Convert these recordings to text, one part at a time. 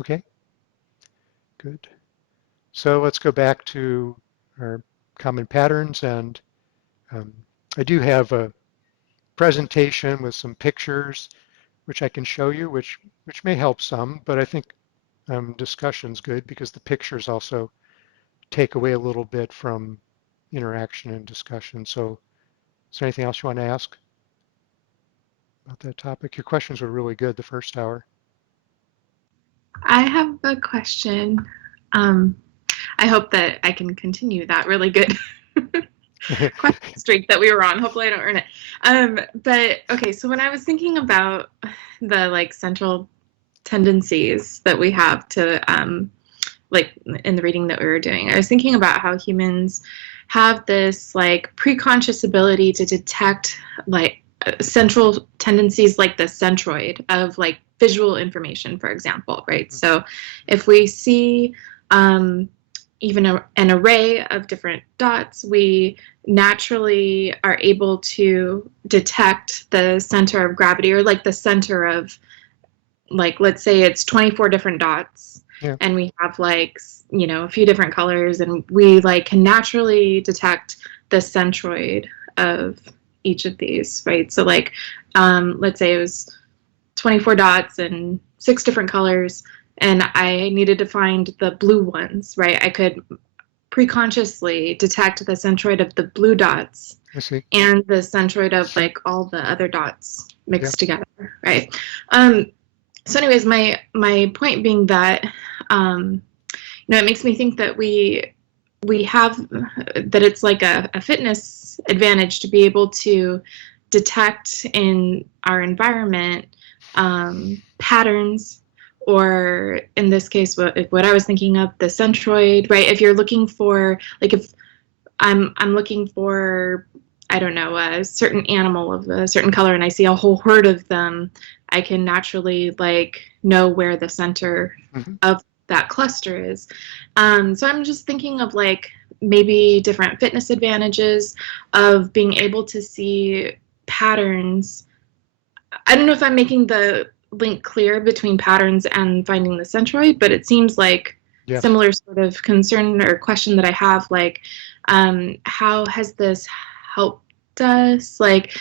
Okay, good. So let's go back to our common patterns, and um, I do have a presentation with some pictures which I can show you, which may help some, but I think discussion's good because the pictures also take away a little bit from interaction and discussion. So is there anything else you want to ask about that topic? Your questions were really good the first hour. I have a question. Um, I hope that I can continue that really good question streak that we were on. Hopefully, I don't earn it. But okay, so when I was thinking about the like central tendencies that we have to like in the reading that we were doing, I was thinking about how humans have this like preconscious ability to detect like central tendencies like the centroid of like visual information, for example, right? So if we see even an array of different dots, we naturally are able to detect the center of gravity or like the center of like let's say it's 24 different dots Yeah. and we have like a few different colors and we like can naturally detect the centroid of each of these, right? So like let's say it was 24 dots and six different colors and I needed to find the blue ones, right? I could preconsciously detect the centroid of the blue dots I see. and the centroid of like all the other dots Yeah. mixed together, right? um, so anyways, my point being that it makes me think that we have that it's like a fitness advantage to be able to detect in our environment patterns, or in this case what I was thinking of, the centroid, right? If you're looking for like if I'm looking for, I don't know, a certain animal of a certain color and I see a whole herd of them, I can naturally like know where the center Mm-hmm. of that cluster is. So I'm just thinking of like maybe different fitness advantages of being able to see patterns. I don't know if I'm making the link clear between patterns and finding the centroid, but it seems like Yes. similar sort of concern or question that I have, like, how has this helped us, like,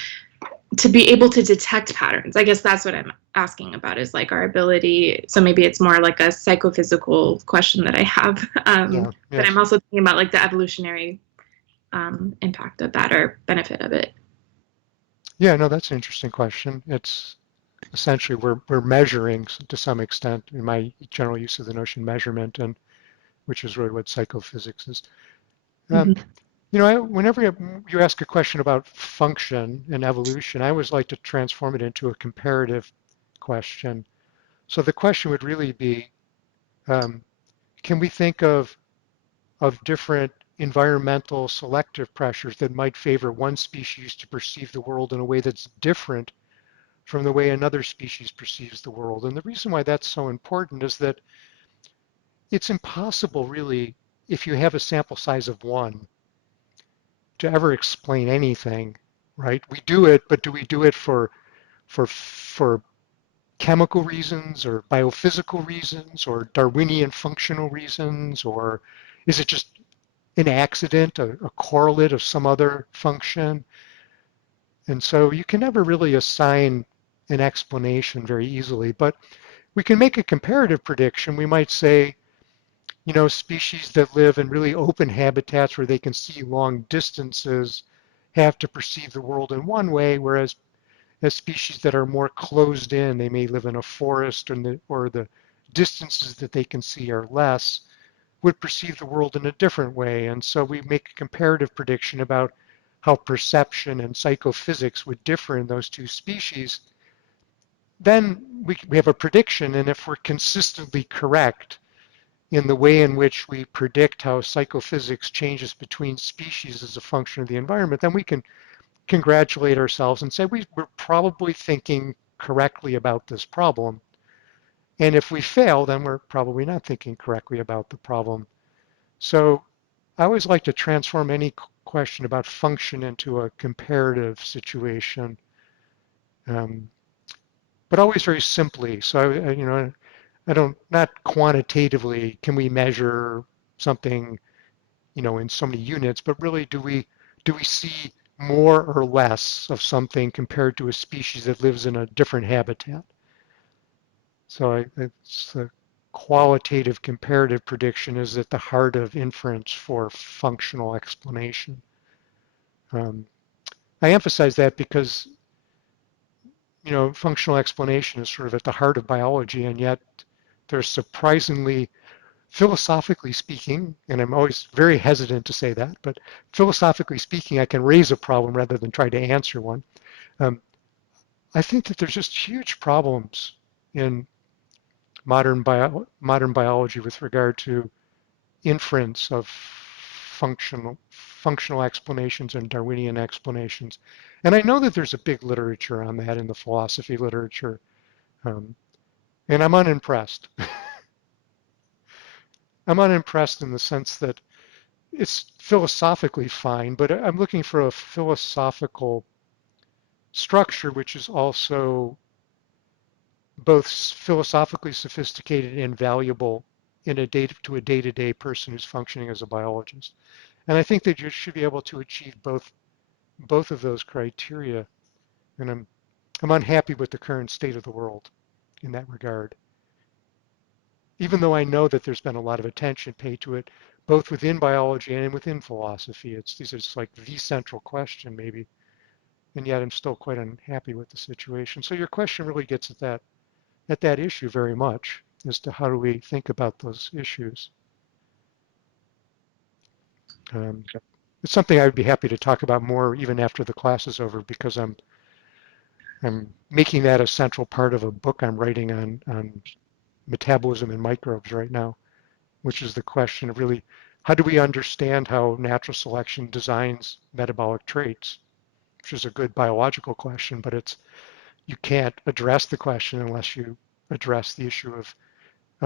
to be able to detect patterns? I guess that's what I'm asking about, is like our ability. So maybe it's more like a psychophysical question that I have, Yeah. but I'm Yes. also thinking about like the evolutionary impact of that or benefit of it. Yeah. No, that's an interesting question. It's essentially we're measuring to some extent in my general use of the notion measurement, and which is really what psychophysics is. Um, Mm-hmm. whenever you ask a question about function and evolution, I always like to transform it into a comparative question. So the question would really be, um, can we think of different environmental selective pressures that might favor one species to perceive the world in a way that's different from the way another species perceives the world? And the reason why that's so important is that it's impossible really, if you have a sample size of one, to ever explain anything, right? We do it, but do we do it for chemical reasons or biophysical reasons or Darwinian functional reasons, or is it just an accident, a correlate of some other function? And so you can never really assign an explanation very easily, but we can make a comparative prediction. We might say, species that live in really open habitats where they can see long distances have to perceive the world in one way, whereas as species that are more closed in, they may live in a forest, or the distances that they can see are less, would perceive the world in a different way. And so we make a comparative prediction about how perception and psychophysics would differ in those two species. Then we have a prediction, and if we're consistently correct in the way in which we predict how psychophysics changes between species as a function of the environment, then we can congratulate ourselves and say we're probably thinking correctly about this problem. And if we fail, then we're probably not thinking correctly about the problem. So I always like to transform any question about function into a comparative situation, um, but always very simply. So not quantitatively, can we measure something, in so many units, but really do we see more or less of something compared to a species that lives in a different habitat? So it's the qualitative comparative prediction is at the heart of inference for functional explanation. Um, I emphasize that because, functional explanation is sort of at the heart of biology, and yet there's surprisingly, philosophically speaking, and I'm always very hesitant to say that, but philosophically speaking, I can raise a problem rather than try to answer one. Um, I think that there's just huge problems in modern biology with regard to inference of functional explanations and Darwinian explanations. And I know that there's a big literature on that in the philosophy literature, um, and I'm unimpressed. I'm unimpressed in the sense that it's philosophically fine, but I'm looking for a philosophical structure which is also both philosophically sophisticated and valuable in to a day-to-day person who's functioning as a biologist. And I think that you should be able to achieve both of those criteria. And I'm unhappy with the current state of the world in that regard. Even though I know that there's been a lot of attention paid to it, both within biology and within philosophy. These are just like the central question maybe, and yet I'm still quite unhappy with the situation. So your question really gets at that issue very much as to how do we think about those issues. Um, it's something I would be happy to talk about more even after the class is over because I'm making that a central part of a book I'm writing on metabolism in microbes right now, which is the question of really how do we understand how natural selection designs metabolic traits, which is a good biological question, but you can't address the question unless you address the issue of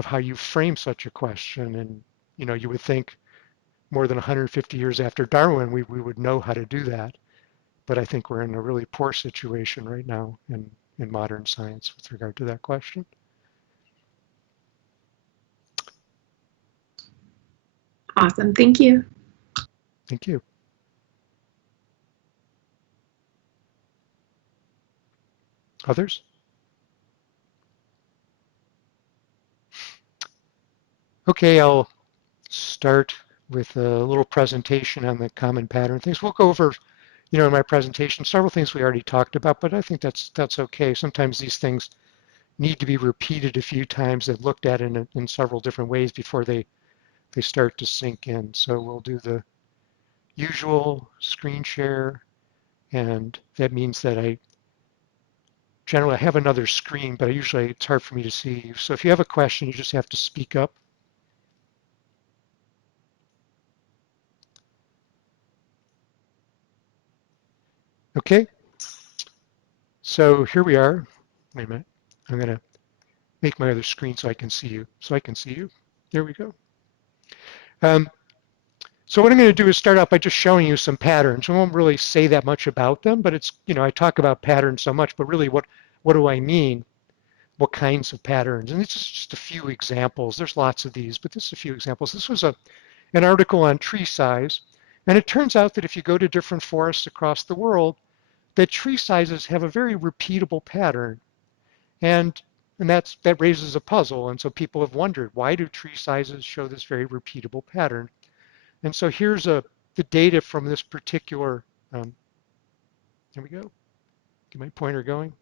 how you frame such a question. And you would think more than 150 years after Darwin, we would know how to do that. But I think we're in a really poor situation right now in modern science with regard to that question. Awesome. Thank you. Thank you. Others? Okay, I'll start with a little presentation on the common pattern things. We'll go over, in my presentation, several things we already talked about, but I think that's okay. Sometimes these things need to be repeated a few times and looked at in several different ways before they start to sink in. So we'll do the usual screen share, and that means that I generally have another screen, but it's hard for me to see you. So if you have a question, you just have to speak up. Okay, so here we are. Wait a minute. I'm going to make my other screen so I can see you. There we go. So what I'm going to do is start out by just showing you some patterns. I won't really say that much about them, but it's, I talk about patterns so much, but really what do I mean? What kinds of patterns? And it's just a few examples. There's lots of these, but this is a few examples. This was an article on tree size, and it turns out that if you go to different forests across the world, that tree sizes have a very repeatable pattern. And that raises a puzzle. And so people have wondered, why do tree sizes show this very repeatable pattern? And so here's the data from this particular, there we go, get my pointer going.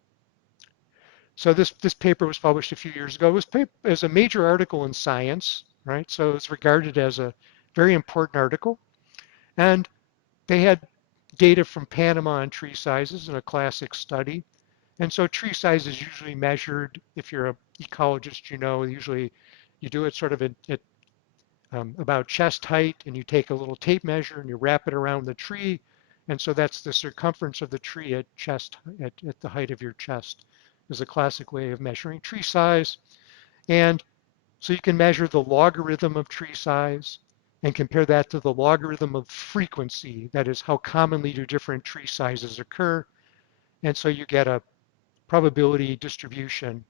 So this paper was published a few years ago. It was as a major article in Science, right? So it's regarded as a very important article. And they had data from Panama on tree sizes in a classic study. And so tree size is usually measured, if you're an ecologist, usually you do it sort of at about chest height, and you take a little tape measure and you wrap it around the tree. And so that's the circumference of the tree at the height of your chest is a classic way of measuring tree size. And so you can measure the logarithm of tree size and compare that to the logarithm of frequency, that is how commonly do different tree sizes occur. And so you get a probability distribution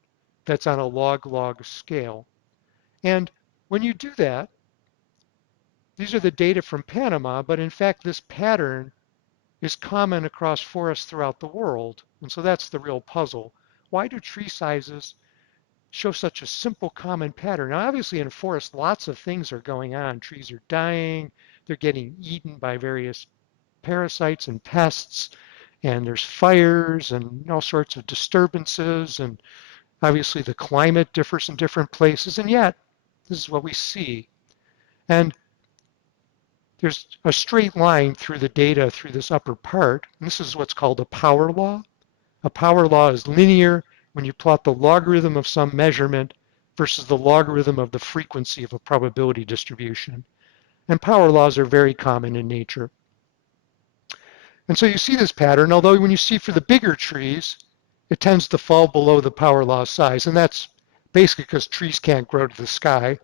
that's on a log-log scale. And when you do that, these are the data from Panama, but in fact this pattern is common across forests throughout the world. And so that's the real puzzle. Why do tree sizes show such a simple common pattern? Now obviously in a forest lots of things are going on. Trees are dying, they're getting eaten by various parasites and pests, and there's fires and all sorts of disturbances, and obviously the climate differs in different places, and yet this is what we see. And there's a straight line through the data through this upper part, and this is what's called a power law. A power law is linear when you plot the logarithm of some measurement versus the logarithm of the frequency of a probability distribution. And power laws are very common in nature. And so you see this pattern, although when you see for the bigger trees, it tends to fall below the power law size, and that's basically because trees can't grow to the sky.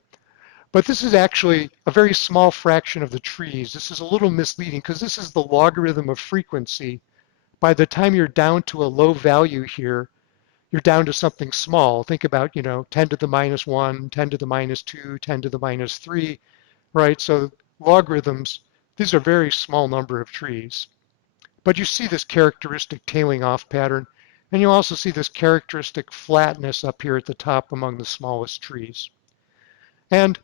But this is actually a very small fraction of the trees. This is a little misleading because this is the logarithm of frequency. By the time you're down to a low value here, you're down to something small. Think about, 10 to the minus 1, 10 to the minus 2, 10 to the minus 3, right? So logarithms, these are a very small number of trees. But you see this characteristic tailing off pattern, and you also see this characteristic flatness up here at the top among the smallest trees. And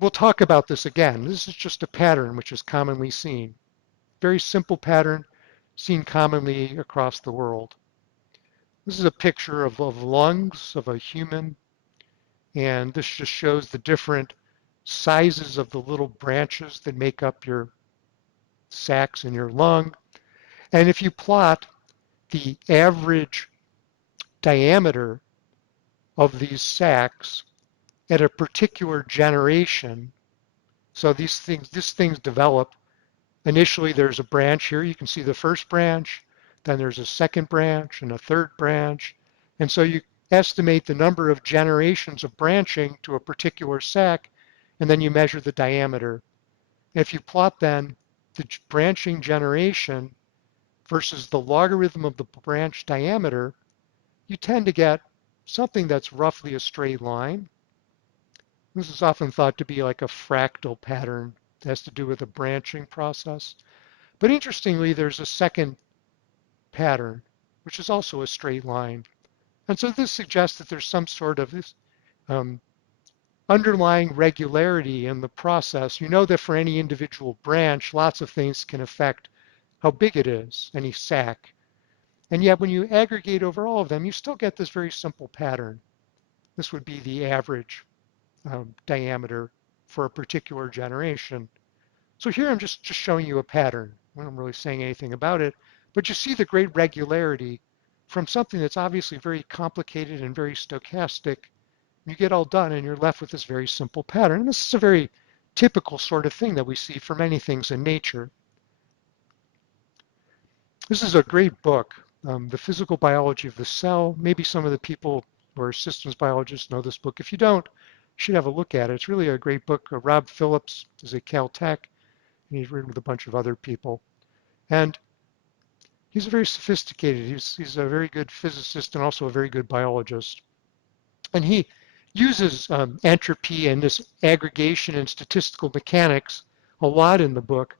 we'll talk about this again. This is just a pattern which is commonly seen. Very simple pattern seen commonly across the world. This is a picture of lungs of a human, and this just shows the different sizes of the little branches that make up your sacs in your lung. And if you plot the average diameter of these sacs at a particular generation, so these things develop. Initially, there's a branch here. You can see the first branch, then there's a second branch and a third branch. And so you estimate the number of generations of branching to a particular sac, and then you measure the diameter. If you plot then the branching generation versus the logarithm of the branch diameter, you tend to get something that's roughly a straight line. This is often thought to be like a fractal pattern that has to do with the branching process. But interestingly, there's a second pattern, which is also a straight line. And so this suggests that there's some sort of um, underlying regularity in the process. You know that for any individual branch, lots of things can affect how big it is, any sac. And yet when you aggregate over all of them, you still get this very simple pattern. This would be the average diameter for a particular generation. So here I'm just showing you a pattern. I'm not really saying anything about it, but you see the great regularity from something that's obviously very complicated and very stochastic. You get all done and you're left with this very simple pattern. And this is a very typical sort of thing that we see for many things in nature. This is a great book, The Physical Biology of the Cell. Maybe some of the people who are systems biologists know this book. If you don't, you should have a look at it. It's really a great book. Rob Phillips is at Caltech, and he's written with a bunch of other people. And he's very sophisticated. He's a very good physicist and also a very good biologist. And he uses entropy and this aggregation and statistical mechanics a lot in the book.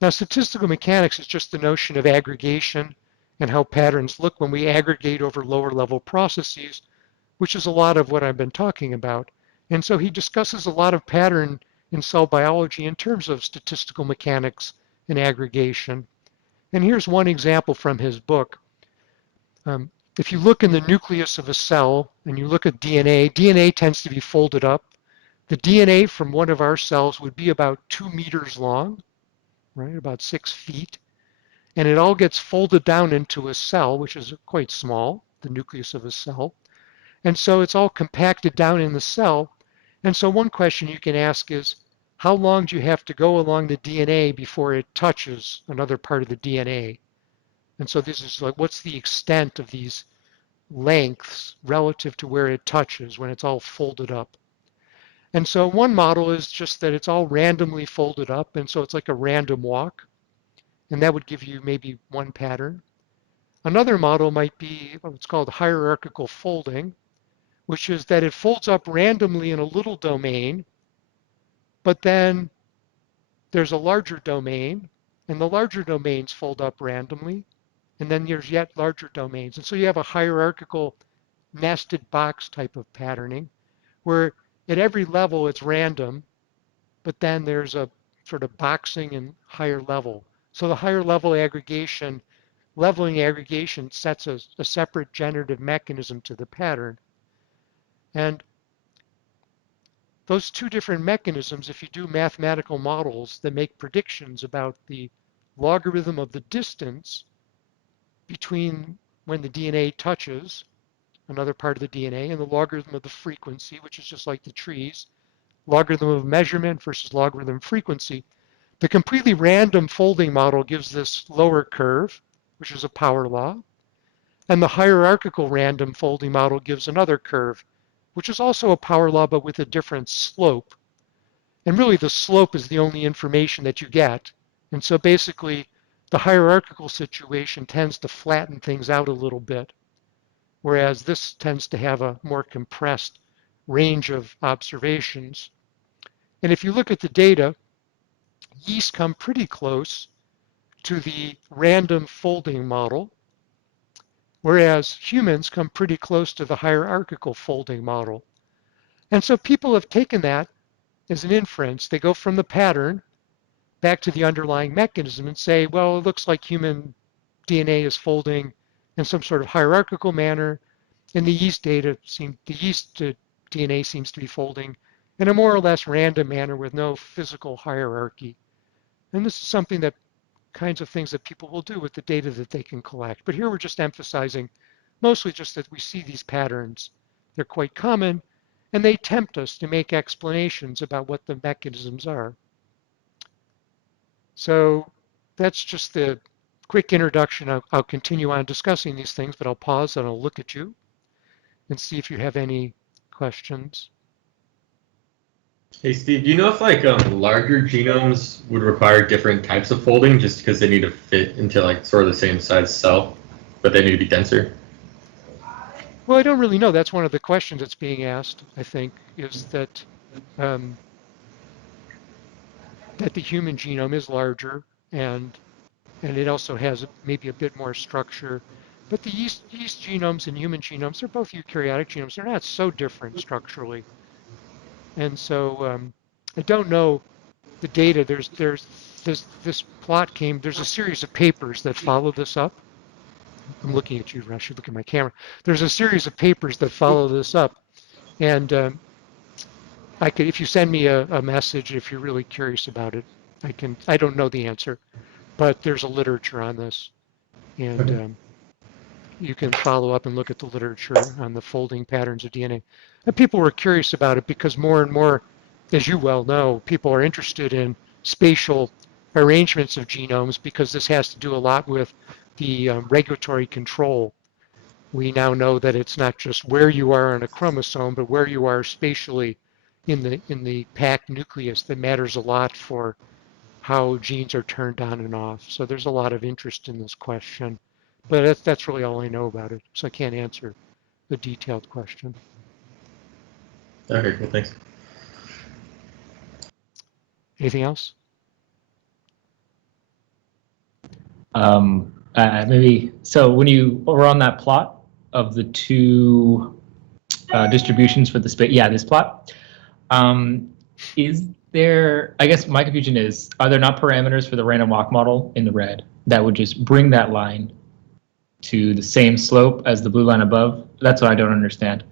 Now, statistical mechanics is just the notion of aggregation and how patterns look when we aggregate over lower level processes, which is a lot of what I've been talking about. And so he discusses a lot of pattern in cell biology in terms of statistical mechanics and aggregation. And here's one example from his book. If you look in the nucleus of a cell and you look at DNA, DNA tends to be folded up. The DNA from one of our cells would be about 2 meters long, right, about 6 feet. And it all gets folded down into a cell, which is quite small, the nucleus of a cell. And so it's all compacted down in the cell. And so one question you can ask is, how long do you have to go along the DNA before it touches another part of the DNA? And so this is like, what's the extent of these lengths relative to where it touches when it's all folded up? And so one model is just that it's all randomly folded up, and so it's like a random walk, and that would give you maybe one pattern. Another model might be what's called hierarchical folding, which is that it folds up randomly in a little domain, but then there's a larger domain, and the larger domains fold up randomly, and then there's yet larger domains. And so you have a hierarchical nested box type of patterning where at every level it's random, but then there's a sort of boxing and higher level. So the higher level aggregation, leveling aggregation sets a separate generative mechanism to the pattern. And those two different mechanisms, if you do mathematical models that make predictions about the logarithm of the distance between when the DNA touches another part of the DNA and the logarithm of the frequency, which is just like the trees, logarithm of measurement versus logarithm frequency, the completely random folding model gives this lower curve, which is a power law, and the hierarchical random folding model gives another curve, which is also a power law but with a different slope. And really the slope is the only information that you get. And so basically the hierarchical situation tends to flatten things out a little bit, whereas this tends to have a more compressed range of observations. And if you look at the data, yeast come pretty close to the random folding model, whereas humans come pretty close to the hierarchical folding model. And so people have taken that as an inference. They go from the pattern back to the underlying mechanism and say, well, it looks like human DNA is folding in some sort of hierarchical manner, and the yeast DNA seems to be folding in a more or less random manner with no physical hierarchy. And this is something that kinds of things that people will do with the data that they can collect. But here we're just emphasizing mostly just that we see these patterns. They're quite common, and they tempt us to make explanations about what the mechanisms are. So that's just the quick introduction. I'll continue on discussing these things, but I'll pause and I'll look at you and see if you have any questions. Hey Steve, do you know if larger genomes would require different types of folding just because they need to fit into sort of the same size cell, but they need to be denser? Well, I don't really know. That's one of the questions that's being asked, I think, is that that the human genome is larger and it also has maybe a bit more structure. But the yeast genomes and human genomes, they're both eukaryotic genomes. They're not so different structurally. And so I don't know the data. There's this plot came, there's a series of papers that follow this up. I'm looking at you, I should look at my camera. There's a series of papers that follow this up. And I could, if you send me a message, if you're really curious about it, I don't know the answer, but there's a literature on this. And you can follow up and look at the literature on the folding patterns of DNA. And people were curious about it because more and more, as you well know, people are interested in spatial arrangements of genomes because this has to do a lot with the regulatory control. We now know that it's not just where you are on a chromosome, but where you are spatially in the packed nucleus that matters a lot for how genes are turned on and off. So there's a lot of interest in this question. But that's really all I know about it, so I can't answer the detailed question. Okay, cool, thanks. Anything else? Maybe, so when you were on that plot of the two distributions for the space, yeah, this plot, is there, I guess my confusion is, are there not parameters for the random walk model in the red that would just bring that line to the same slope as the blue line above? That's what I don't understand.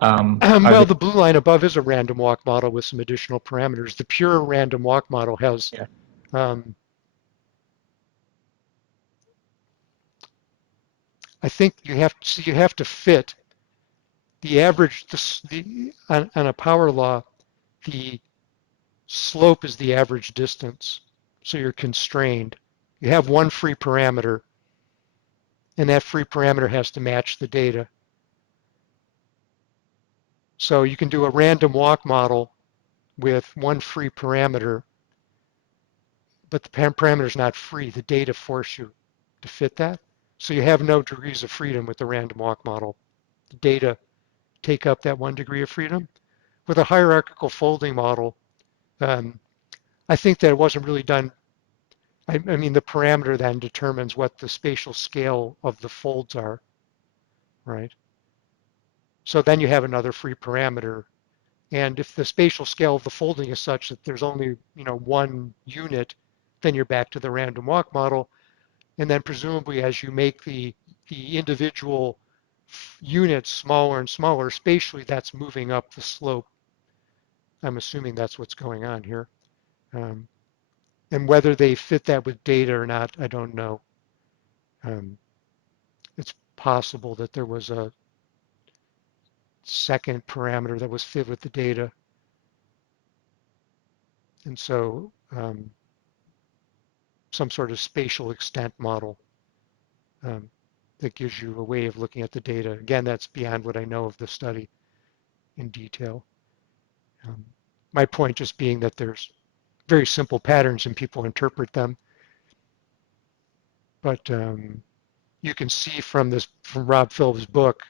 Well, the blue line above is a random walk model with some additional parameters. The pure random walk model has I think you have to fit the average on a power law. The slope is the average distance, so you're constrained. You have one free parameter, and that free parameter has to match the data. So you can do a random walk model with one free parameter, but the parameter is not free. The data force you to fit that. So you have no degrees of freedom with the random walk model. The data take up that 1 degree of freedom. With a hierarchical folding model, I think that it wasn't really done. I mean, the parameter then determines what the spatial scale of the folds are, right? So then you have another free parameter. And if the spatial scale of the folding is such that there's only, 1 unit, then you're back to the random walk model. And then presumably as you make the individual units smaller and smaller spatially, that's moving up the slope. I'm assuming that's what's going on here. And whether they fit that with data or not, I don't know. It's possible that there was a second parameter that was fit with the data. And so some sort of spatial extent model that gives you a way of looking at the data. Again, that's beyond what I know of the study in detail. My point just being that there's very simple patterns and people interpret them. But you can see from Rob Phillips' book,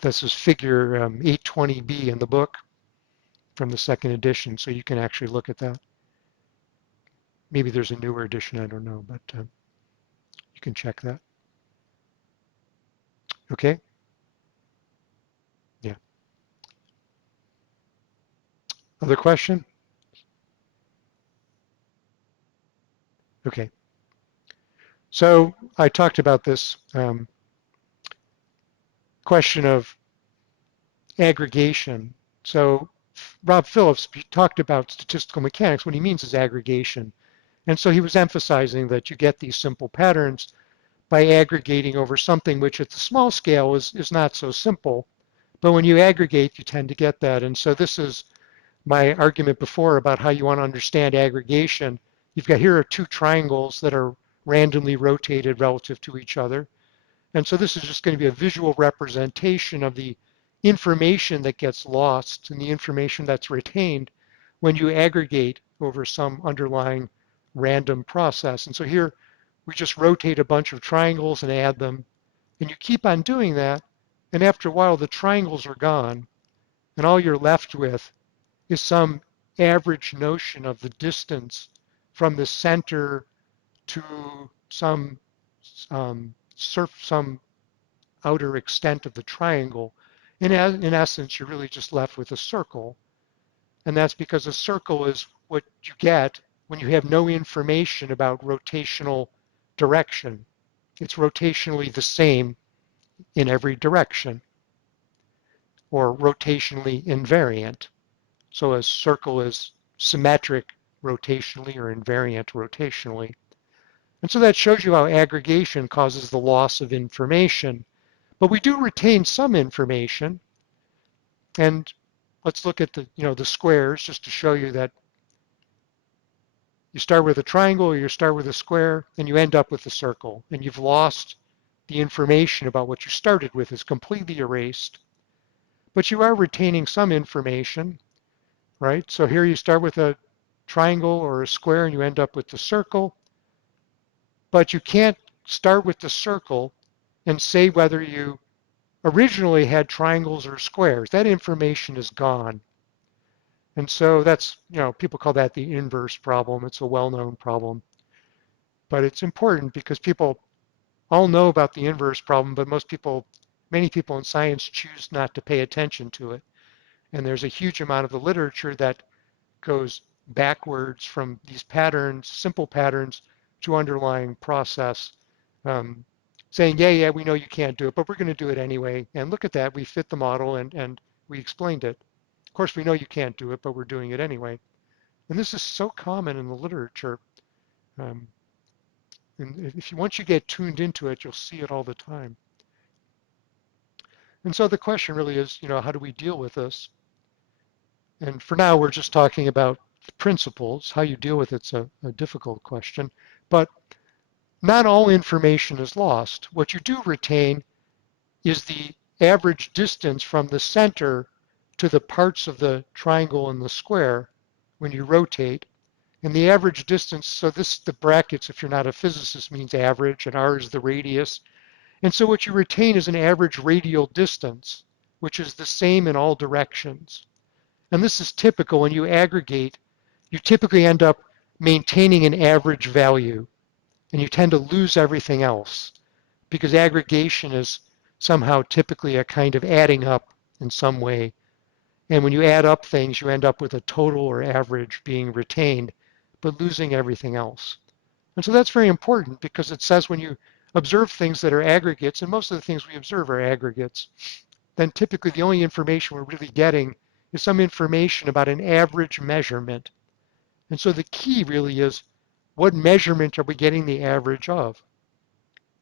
this is figure 820B in the book from the second edition, so you can actually look at that. Maybe there's a newer edition, I don't know, but you can check that. Okay? Yeah. Other question? Okay. So I talked about this question of aggregation. So Rob Phillips talked about statistical mechanics. What he means is aggregation. And so he was emphasizing that you get these simple patterns by aggregating over something which at the small scale is not so simple. But when you aggregate, you tend to get that. And so this is my argument before about how you want to understand aggregation. You've got here are 2 triangles that are randomly rotated relative to each other. And so this is just going to be a visual representation of the information that gets lost and the information that's retained when you aggregate over some underlying random process. And so here we just rotate a bunch of triangles and add them. And you keep on doing that. And after a while, the triangles are gone. And all you're left with is some average notion of the distance from the center to some outer extent of the triangle. In essence, you're really just left with a circle. And that's because a circle is what you get when you have no information about rotational direction. It's rotationally the same in every direction, or rotationally invariant. So a circle is symmetric rotationally or invariant rotationally. And so that shows you how aggregation causes the loss of information. But we do retain some information. And let's look at the squares just to show you that you start with a triangle or you start with a square and you end up with a circle. And you've lost the information about what you started with is completely erased. But you are retaining some information, right? So here you start with a triangle or a square and you end up with the circle. But you can't start with the circle and say whether you originally had triangles or squares. That information is gone. And so that's, people call that the inverse problem. It's a well-known problem. But it's important because people all know about the inverse problem, but many people in science choose not to pay attention to it. And there's a huge amount of the literature that goes backwards from these patterns, simple patterns, to underlying process, saying, yeah, we know you can't do it, but we're going to do it anyway. And look at that, we fit the model and we explained it. Of course, we know you can't do it, but we're doing it anyway. And this is so common in the literature. And once you get tuned into it, you'll see it all the time. And so the question really is, how do we deal with this? And for now, we're just talking about principles. How you deal with it's a difficult question. But not all information is lost. What you do retain is the average distance from the center to the parts of the triangle and the square when you rotate. And the average distance, so the brackets, if you're not a physicist, means average, and R is the radius. And so what you retain is an average radial distance. which is the same in all directions. And this is typical when you aggregate, you typically end up maintaining an average value, and you tend to lose everything else because aggregation is somehow typically a kind of adding up in some way. And when you add up things, you end up with a total or average being retained, but losing everything else. And so that's very important because it says when you observe things that are aggregates, and most of the things we observe are aggregates, then typically the only information we're really getting is some information about an average measurement. And so the key really is, what measurement are we getting the average of?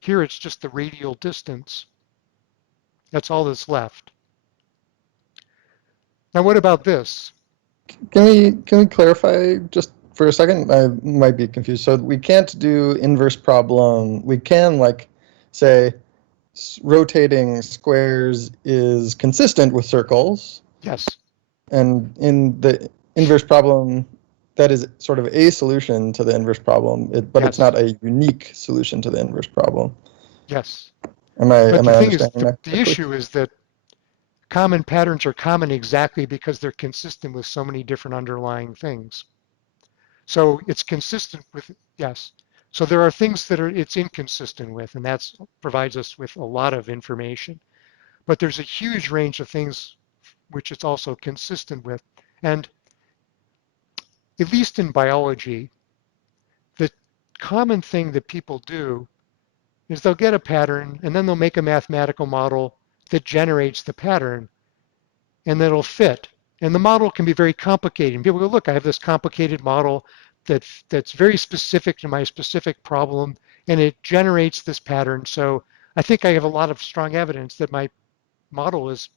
Here it's just the radial distance. That's all that's left. Now what about this? Can we clarify just for a second? I might be confused. So we can't do inverse problem. We can like say rotating squares is consistent with circles, Yes, and in the inverse problem, that is sort of a solution to the inverse problem, but it's Yes. not a unique solution to the inverse problem. yes. Am I But the thing is, understanding that the correctly? issue is that common patterns are common exactly because they're consistent with so many different underlying things. So it's consistent with, yes. So there are things that it's inconsistent with, and that provides us with a lot of information. But there's a huge range of things which it's also consistent with. And at least in biology, the common thing that people do is they'll get a pattern and then they'll make a mathematical model that generates the pattern and that'll fit. And the model can be very complicated. And people go, look, I have this complicated model that's very specific to my specific problem, and it generates this pattern. So I think I have a lot of strong evidence that my model is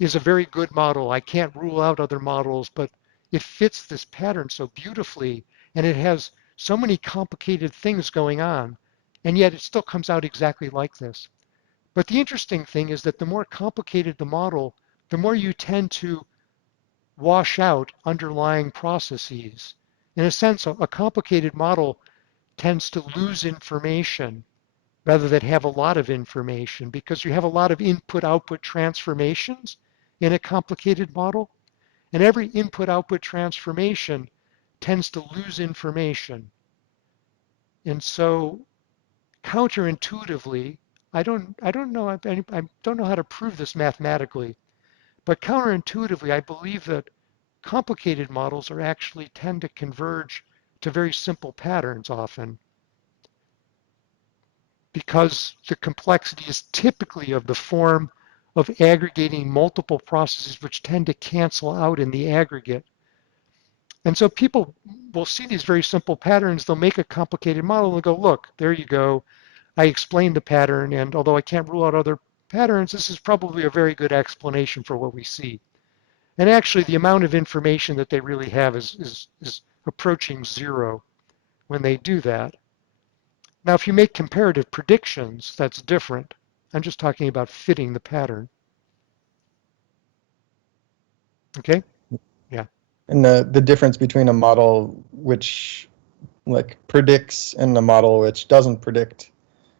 a very good model. I can't rule out other models, but it fits this pattern so beautifully, and it has so many complicated things going on, and yet it still comes out exactly like this. But the interesting thing is that the more complicated the model, the more you tend to wash out underlying processes. In a sense, a complicated model tends to lose information rather than have a lot of information because you have a lot of input-output transformations in a complicated model. And every input-output transformation tends to lose information. And so counterintuitively, I don't know how to prove this mathematically, but counterintuitively, I believe that complicated models are actually tend to converge to very simple patterns often because the complexity is typically of the form of aggregating multiple processes which tend to cancel out in the aggregate. And so people will see these very simple patterns, they'll make a complicated model and go, look, there you go. I explained the pattern, and although I can't rule out other patterns, this is probably a very good explanation for what we see. And actually, the amount of information that they really have is approaching zero when they do that. Now, if you make comparative predictions, that's different. I'm just talking about fitting the pattern. Okay? Yeah. And the difference between a model which like predicts and a model which doesn't predict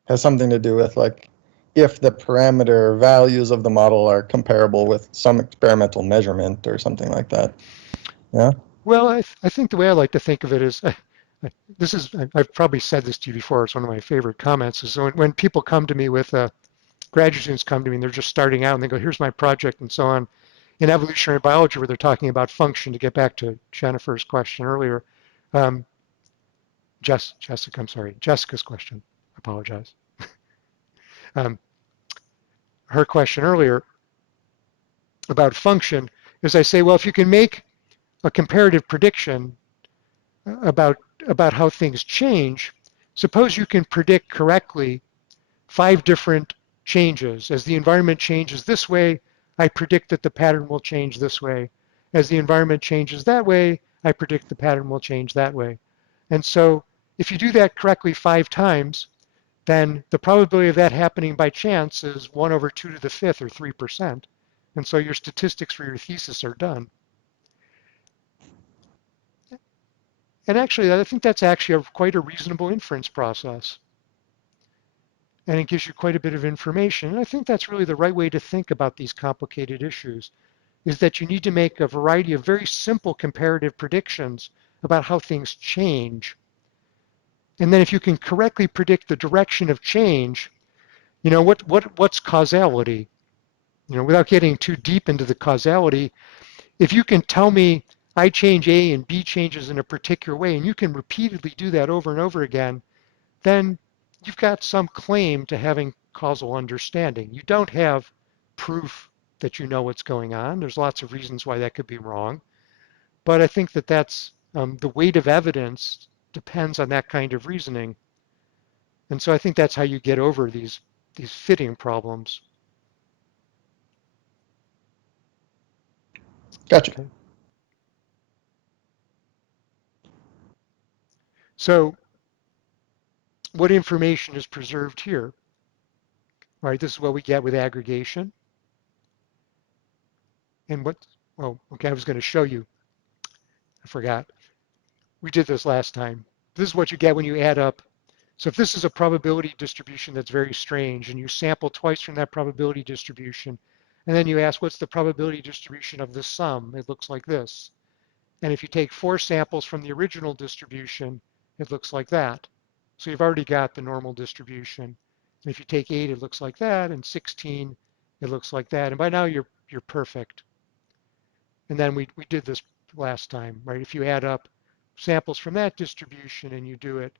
has something to do with like if the parameter values of the model are comparable with some experimental measurement or something like that. Yeah. Well, I think the way I like to think of it is, I've probably said this to you before, it's one of my favorite comments, is when people come to me with, graduate students come to me and they're just starting out and they go, here's my project and so on. In evolutionary biology, where they're talking about function, to get back to Jennifer's question earlier, Jessica's question, I apologize. Her question earlier about function is I say, well, if you can make a comparative prediction about how things change, suppose you can predict correctly 5 different changes. As the environment changes this way, I predict that the pattern will change this way. As the environment changes that way, I predict the pattern will change that way. And so if you do that correctly 5 times, then the probability of that happening by chance is 1 over 2 to the 5th, or 3%. And so your statistics for your thesis are done. And actually, I think that's actually quite a reasonable inference process. and it gives you quite a bit of information. And I think that's really the right way to think about these complicated issues, is that you need to make a variety of very simple comparative predictions about how things change. And then if you can correctly predict the direction of change, what's causality? Without getting too deep into the causality, if you can tell me I change A and B changes in a particular way, and you can repeatedly do that over and over again, then you've got some claim to having causal understanding. You don't have proof that you know what's going on. There's lots of reasons why that could be wrong. But I think that that's the weight of evidence depends on that kind of reasoning. And so I think that's how you get over these fitting problems. Gotcha. Okay. So what information is preserved here? All right, this is what we get with aggregation. And okay, I was going to show you. I forgot. We did this last time. This is what you get when you add up. So if this is a probability distribution that's very strange, and you sample twice from that probability distribution, and then you ask, what's the probability distribution of the sum? It looks like this. And if you take 4 samples from the original distribution, it looks like that. So you've already got the normal distribution. And if you take 8, it looks like that, and 16, it looks like that. And by now you're perfect. And then we did this last time, right? If you add up samples from that distribution and you do it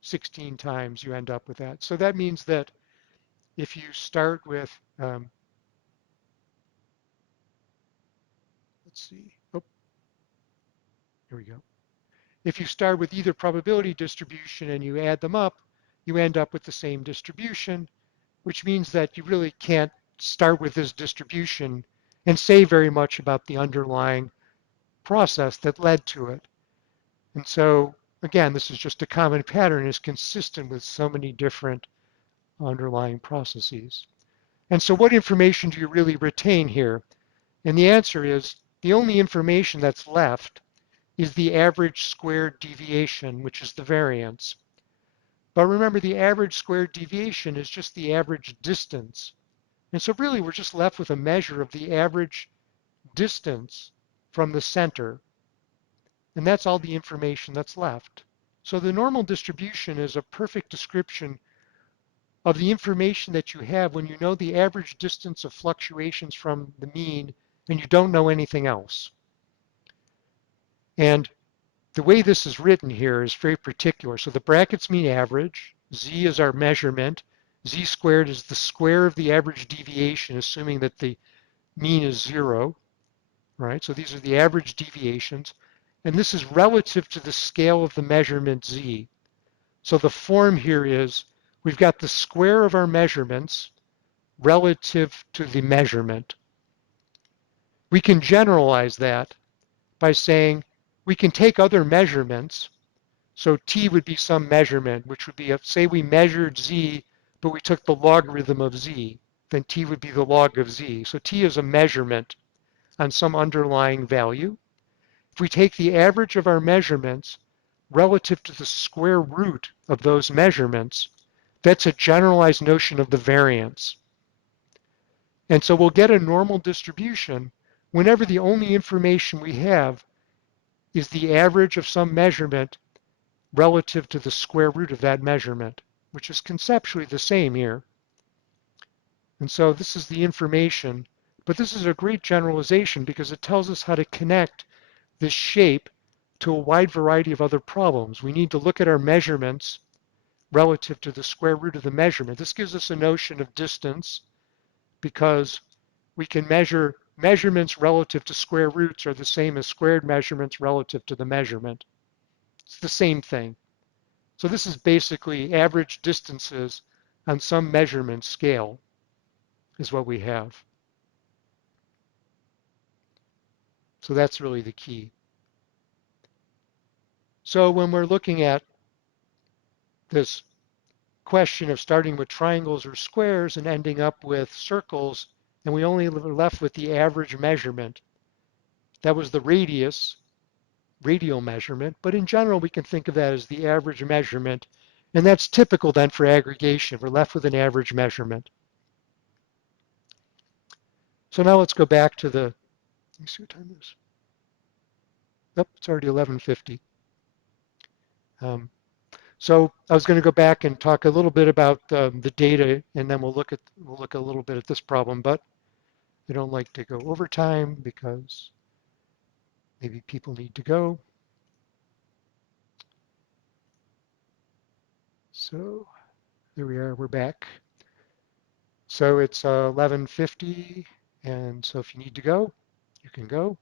16 times, you end up with that. So that means that if you start with, let's see, oh, here we go. If you start with either probability distribution and you add them up, you end up with the same distribution, which means that you really can't start with this distribution and say very much about the underlying process that led to it. And so, again, this is just a common pattern, is consistent with so many different underlying processes. And so what information do you really retain here? And the answer is the only information that's left is the average squared deviation, which is the variance. But remember, the average squared deviation is just the average distance. And so really we're just left with a measure of the average distance from the center. And that's all the information that's left. So the normal distribution is a perfect description of the information that you have when you know the average distance of fluctuations from the mean and you don't know anything else. And the way this is written here is very particular. So the brackets mean average. Z is our measurement. Z squared is the square of the average deviation, assuming that the mean is 0. Right? So these are the average deviations. And this is relative to the scale of the measurement Z. So the form here is we've got the square of our measurements relative to the measurement. We can generalize that by saying we can take other measurements. So t would be some measurement, which would be, say we measured z, but we took the logarithm of z, then t would be the log of z. So t is a measurement on some underlying value. If we take the average of our measurements relative to the square root of those measurements, that's a generalized notion of the variance. And so we'll get a normal distribution whenever the only information we have is the average of some measurement relative to the square root of that measurement, which is conceptually the same here. And so this is the information, but this is a great generalization because it tells us how to connect this shape to a wide variety of other problems. We need to look at our measurements relative to the square root of the measurement. This gives us a notion of distance because we can measure measurements relative to square roots are the same as squared measurements relative to the measurement. It's the same thing. So this is basically average distances on some measurement scale is what we have. So that's really the key. So when we're looking at this question of starting with triangles or squares and ending up with circles, and we only were left with the average measurement, that was the radial measurement, but in general we can think of that as the average measurement, And that's typical then for aggregation. We're left with an average measurement. So now let's go back to the, let me see what time it is. Oh, it's already 11:50. So I was going to go back and talk a little bit about the data, and then we'll look a little bit at this problem. But I don't like to go over time because maybe people need to go. So there we are. We're back. So it's 11:50, and so if you need to go, you can go.